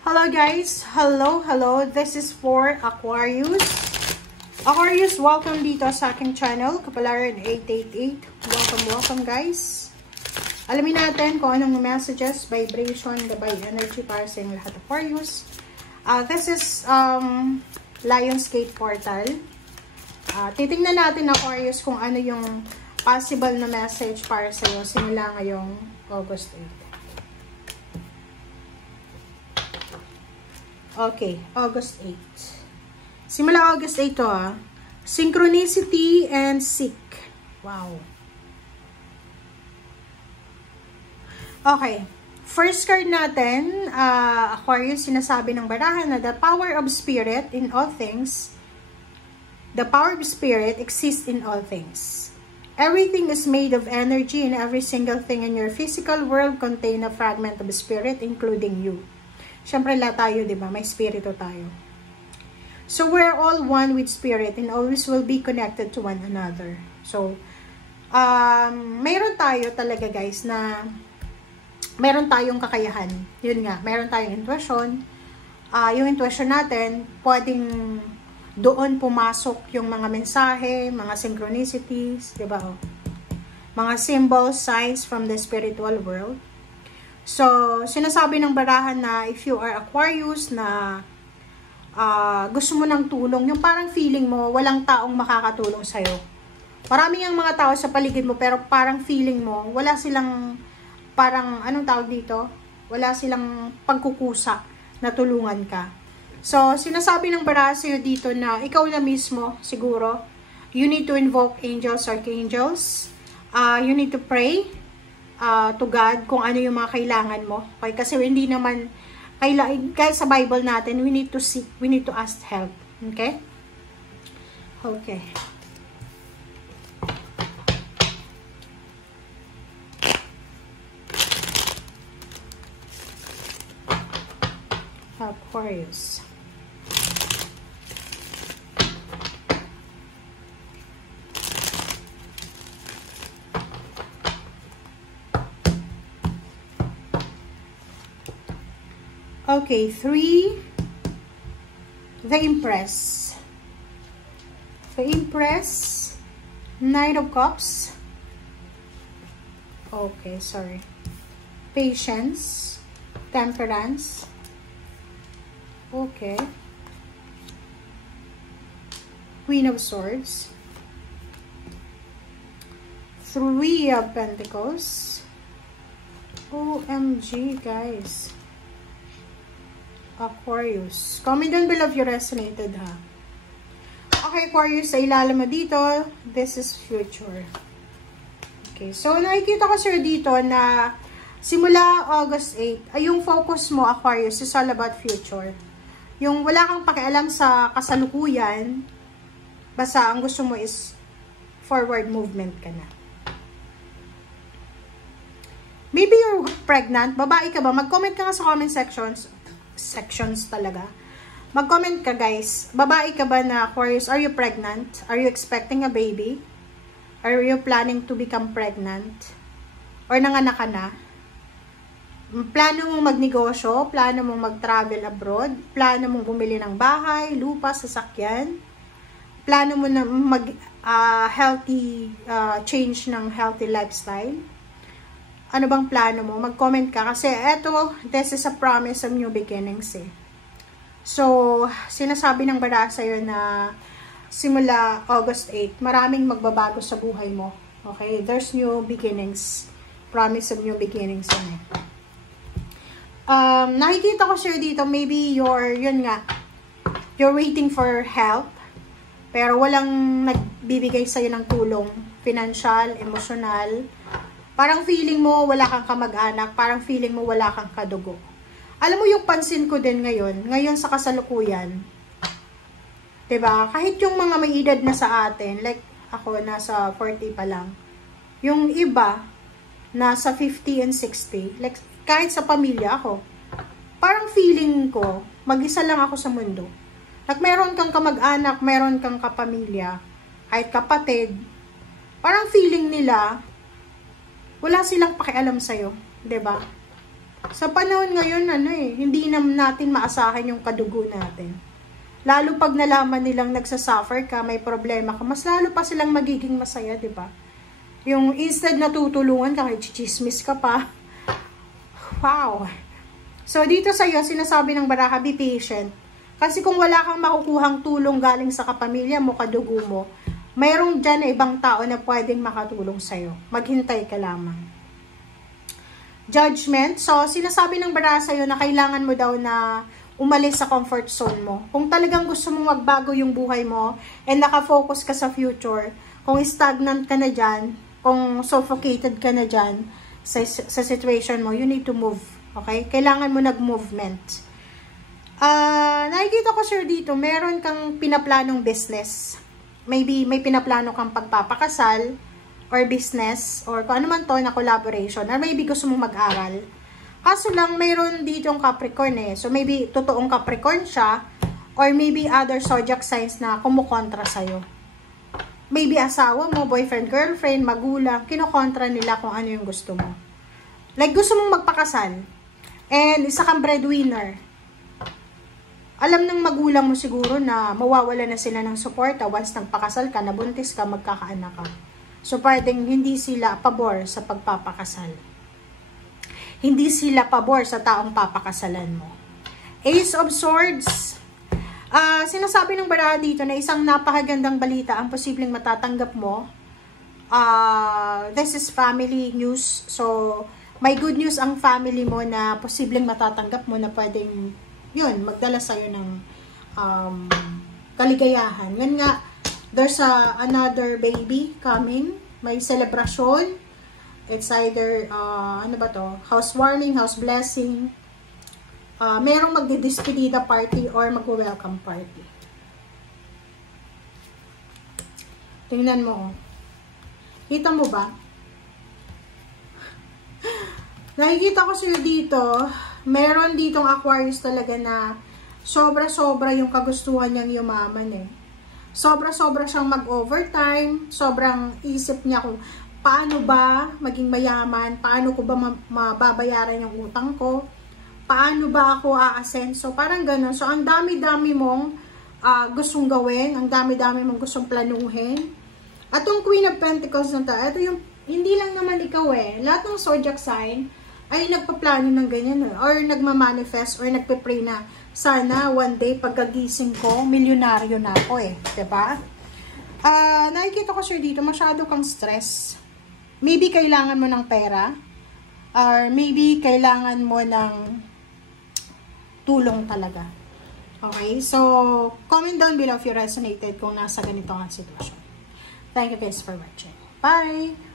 Hello guys, hello, this is for Aquarius. Aquarius, welcome dito sa aking channel, Kapalaran 888. Welcome guys. Alamin natin kung anong messages, vibration, gabay, energy para sa inyong lahat, Aquarius. This is Lionsgate Portal. Titingnan natin, Aquarius, kung ano yung possible na message para sa iyo simula ngayong August 8. Okay, August 8. Simula August 8 to Synchronicity and Seek. Wow. Okay. First card natin, Aquarius, sinasabi ng barahan na the power of spirit in all things. The power of spirit exists in all things. Everything is made of energy and every single thing in your physical world contain a fragment of spirit, including you. Siyempre, lahat tayo, di ba? May spirito tayo. So, we're all one with spirit and always will be connected to one another. So, mayroon tayo talaga, guys, na mayroon tayong kakayahan. Yun nga, mayroon tayong intuition. Yung intuition natin, pwedeng doon pumasok yung mga mensahe, mga synchronicities, di ba? Mga symbols, signs from the spiritual world. So, sinasabi ng barahan na if you are Aquarius na gusto mo ng tulong, yung parang feeling mo, walang taong makakatulong sa'yo. Maraming ang mga tao sa paligid mo, pero parang feeling mo, wala silang, parang, anong tawag dito? Wala silang pagkukusa na tulungan ka. So, sinasabi ng barahan sa'yo dito na ikaw na mismo, siguro, you need to invoke angels, archangels. You need to pray to God kung ano yung mga kailangan mo. Okay? Kasi hindi naman, kahit sa Bible natin, we need to seek, we need to ask help. Okay? Okay. Aquarius. Okay, 3, the Empress. The Empress, Knight of Cups. Okay, sorry. Patience, Temperance. Okay. Queen of Swords. 3 of Pentacles. OMG, guys. Aquarius. Comment down below if you resonated, ha. Okay, Aquarius, sa ilalim mo dito, this is future. Okay, so nakikita ko sir dito na simula August 8, ay yung focus mo, Aquarius, is all about future. Yung wala kang pakialam sa kasalukuyan, basta ang gusto mo is forward movement ka na. Maybe you're pregnant, babae ka ba? Mag-comment ka nga sa comment sections talaga. Mag-comment ka, guys. Babae ka ba na Aquarius? Are you pregnant? Are you expecting a baby? Are you planning to become pregnant? Or nanganak ka na? Plano mong magnegosyo? Plano mong mag-travel abroad? Plano mong bumili ng bahay, lupa, sasakyan? Plano mo na healthy change ng healthy lifestyle? Ano bang plano mo? Mag-comment ka. Kasi eto, this is a promise of new beginnings eh. So, sinasabi ng baraha sa'yo na simula August 8, maraming magbabago sa buhay mo. Okay? There's new beginnings. Promise of new beginnings yun eh. Nakikita ko sa'yo dito, maybe you're waiting for help, pero walang nagbibigay sa'yo ng tulong. Financial, emotional. Parang feeling mo wala kang kamag-anak, parang feeling mo wala kang kadugo. Alam mo yung pansin ko din ngayon sa kasalukuyan, 'di ba? Kahit yung mga may edad na sa atin, like ako nasa 40 pa lang. Yung iba nasa 50 and 60, like kahit sa pamilya ako. Parang feeling ko, mag-isa lang ako sa mundo. Like meron kang kamag-anak, meron kang kapamilya, kahit kapatid. Parang feeling nila wala silang pakialam sa'yo, 'di ba? Sa panahon ngayon, hindi natin maasahan yung kadugo natin. Lalo pag nalaman nilang nagsasuffer ka, may problema ka, mas lalo pa silang magiging masaya, di ba? Yung instead na tutulungan ka, chismis ka pa. Wow! So, dito sa'yo, sinasabi ng baraha, be patient. Kasi kung wala kang makukuhang tulong galing sa kapamilya mo, kadugo mo, mayroong dyan na ibang tao na pwedeng makatulong sa'yo. Maghintay ka lamang. Judgment. So, sinasabi ng baraha sa'yo na kailangan mo daw na umalis sa comfort zone mo. Kung talagang gusto mong magbago yung buhay mo and nakafocus ka sa future, kung stagnant ka na dyan, kung suffocated ka na dyan sa situation mo, you need to move. Okay? Kailangan mo nag-movement. Nakikita ko sir dito, meron kang pinaplanong business. Maybe may pinaplano kang pagpapakasal or business or kung ano man to na collaboration or maybe gusto mong mag-aral. Kaso lang, mayroon dito yung Capricorn So maybe totoong Capricorn siya or maybe other zodiac signs na kumukontra sa'yo. Maybe asawa mo, boyfriend, girlfriend, magulang, kinokontra nila kung ano yung gusto mo. Like gusto mong magpakasal. And isa kang breadwinner. Alam ng magulang mo siguro na mawawala na sila ng suporta once nagpakasal ka, nabuntis ka, magkakaanak ka. So, pwedeng hindi sila pabor sa pagpapakasal. Hindi sila pabor sa taong papakasalan mo. Ace of Swords. Sinasabi ng baraha dito na isang napakagandang balita ang posibleng matatanggap mo. This is family news. So, may good news ang family mo na posibleng matatanggap mo na pwedeng, yun, magdala sa'yo ng kaligayahan. Yan nga, there's another baby coming. May celebration. It's either, ano ba to? Housewarming, house blessing. Merong magdi-despedida party or mag-welcome party. Tingnan mo. Kita mo ba? Nakikita ko sila dito, meron ditong Aquarius talaga na sobra-sobra yung kagustuhan niyang yumaman Sobra-sobra siyang mag-overtime, sobrang isip niya kung paano ba maging mayaman, paano ko ba mababayaran yung utang ko, paano ba ako aasenso, parang ganun. So, ang dami-dami mong gustong gawin, ang dami-dami mong gustong planuhin. At yung Queen of Pentacles na ito yung, hindi lang naman ikaw lahat ng zodiac sign, ay nagpaplano ng ganyan or nagmamanifest or nagpe-pray na sana one day pagkagising ko, milyonaryo na ako diba? Nakikita ko sir dito, masyado kang stress. Maybe kailangan mo ng pera or maybe kailangan mo ng tulong talaga. Okay? So, comment down below if you resonated kung nasa ganito ang sitwasyon. Thank you guys for watching. Bye!